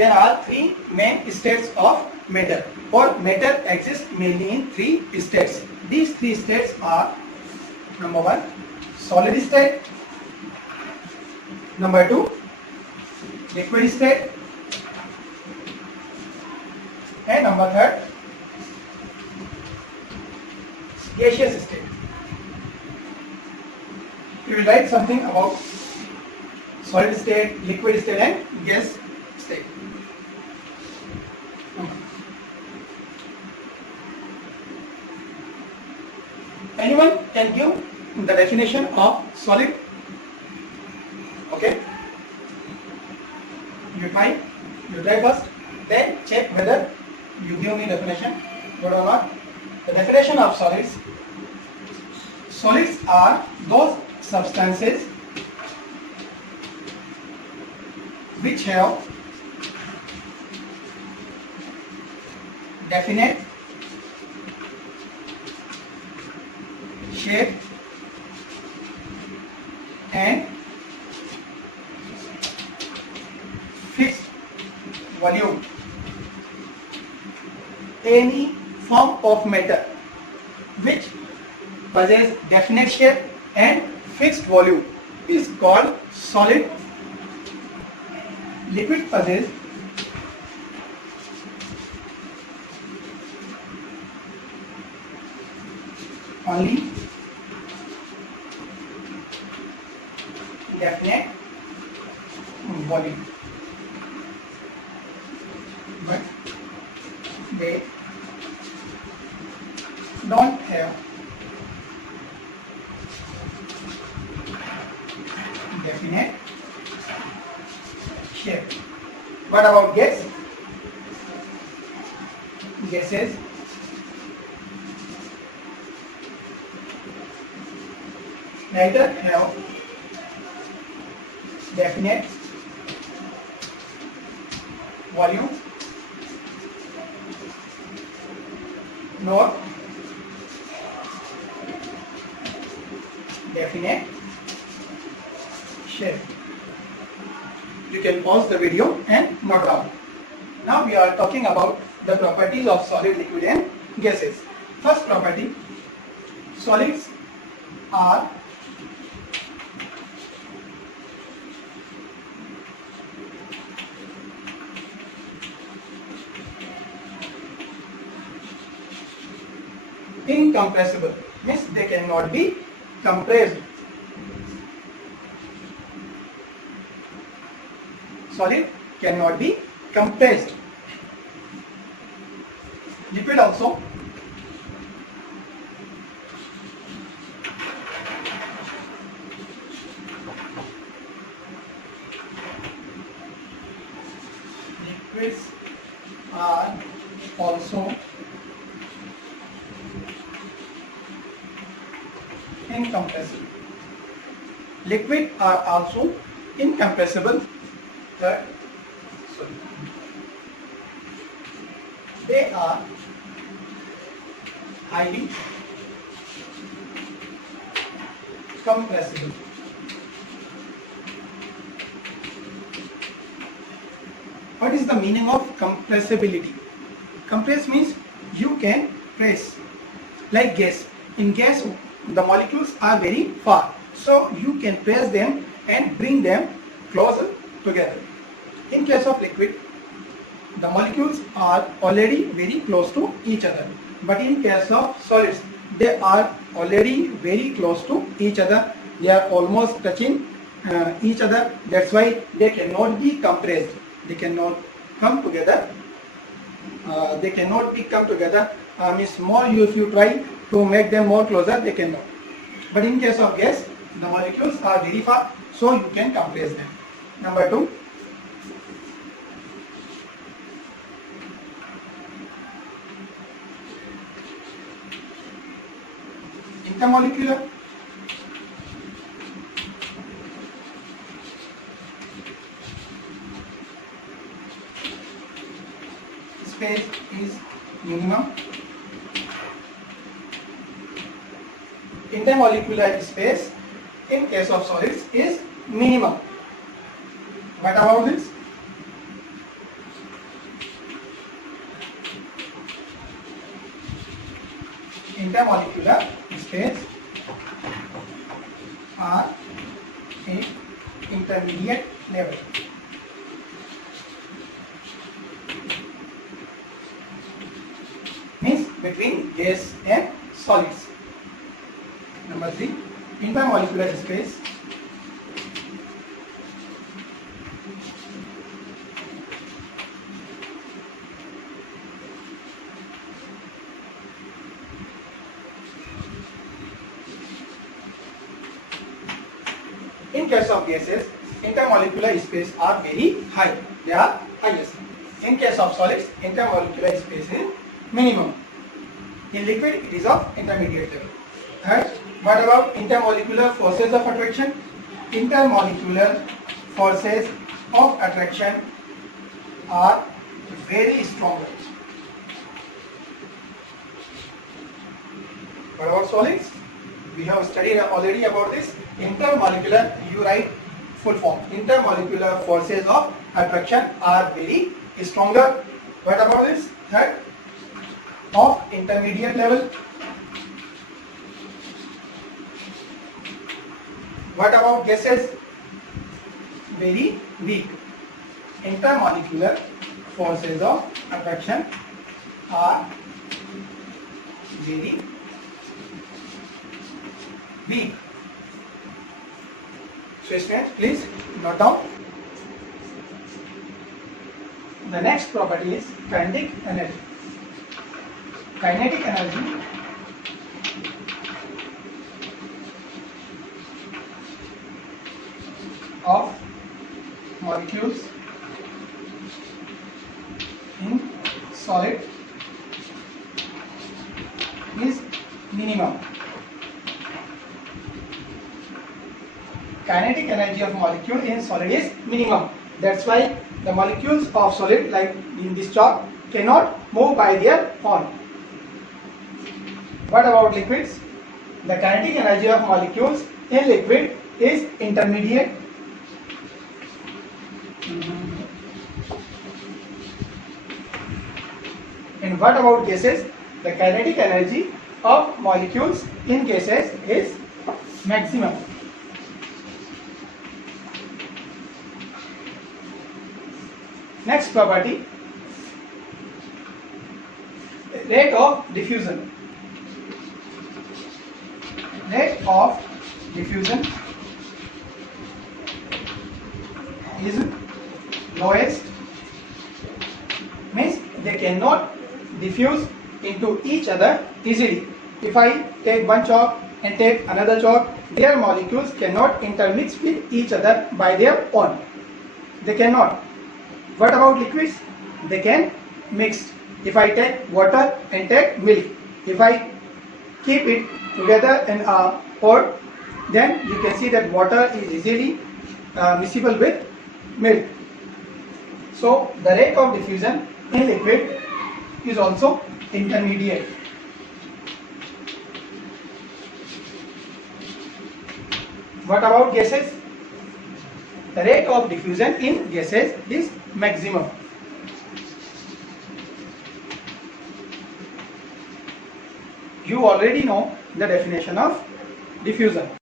there are three main states of matter, or matter exists mainly in three states. These three states are: number one, solid state; number two, liquid state; and number third, gaseous state. We will write something about solid state, liquid state and gas state. Anyone can give the definition of solid? Okay. You try first, then check whether you give me definition good or not. The definition of solids: solids are those substances which have definite shape and fixed volume. Any form of matter which possesses definite shape and fixed volume is called solid. Liquid possesses only definite volume, but they don't have definite shape. What about gas? Gases neither have definite volume nor definite shape. You can pause the video and note down. Now we are talking about the properties of solid, liquid and gases. First property: solids are incompressible, means they cannot be compressed. Solid cannot be compressed. Liquid also liquids are also incompressible. Liquid are also incompressible, but they are highly compressible. What is the meaning of compressibility? Compress means you can press, like gas. In gas, the molecules are very far, so you can press them and bring them closer together. In case of liquid, the molecules are already very close to each other, but in case of solids, they are already very close to each other. They are almost touching each other. That's why they cannot be compressed. They cannot come together. They cannot be come together. Means more if you try to make them more closer, they cannot. But in case of gas, the molecules are very far, so you can compress them. Number two, intermolecular. Space is minimum. Intermolecular space in case of solids is minimum. What about this? intermolecular space are in intermediate level. Means between gas and solids. Number 3, intermolecular space in case of gases, intermolecular space are very high. They are highest. In case of solids, intermolecular space is minimum. In liquid, it is of intermediate level. Third, what about intermolecular forces of attraction? Intermolecular forces of attraction are very stronger. What about solids? We have studied already about this. Intermolecular, you write full form. Intermolecular forces of attraction are very stronger. What about this? Third, of intermediate level. What about gases? Very weak. Intermolecular forces of attraction are very weak. So students, please note down. The next property is kinetic energy. Kinetic energy of molecules in solid is minimum. Kinetic energy of molecule in solid is minimum. That's why the molecules of solid, like in this chalk, cannot move by their own. What about liquids? The kinetic energy of molecules in liquid is intermediate. And what about gases? The kinetic energy of molecules in gases is maximum. Next property, rate of diffusion. Rate of diffusion is lowest, means they cannot diffuse into each other easily. If I take one chalk and take another chalk, their molecules cannot intermix with each other by their own. They cannot. What about liquids? They can mix. If I take water and take milk, if I keep it together in a pot, then you can see that water is easily miscible with milk. So the rate of diffusion in liquid is also intermediate. What about gases? The rate of diffusion in gases is maximum. You already know the definition of diffusion.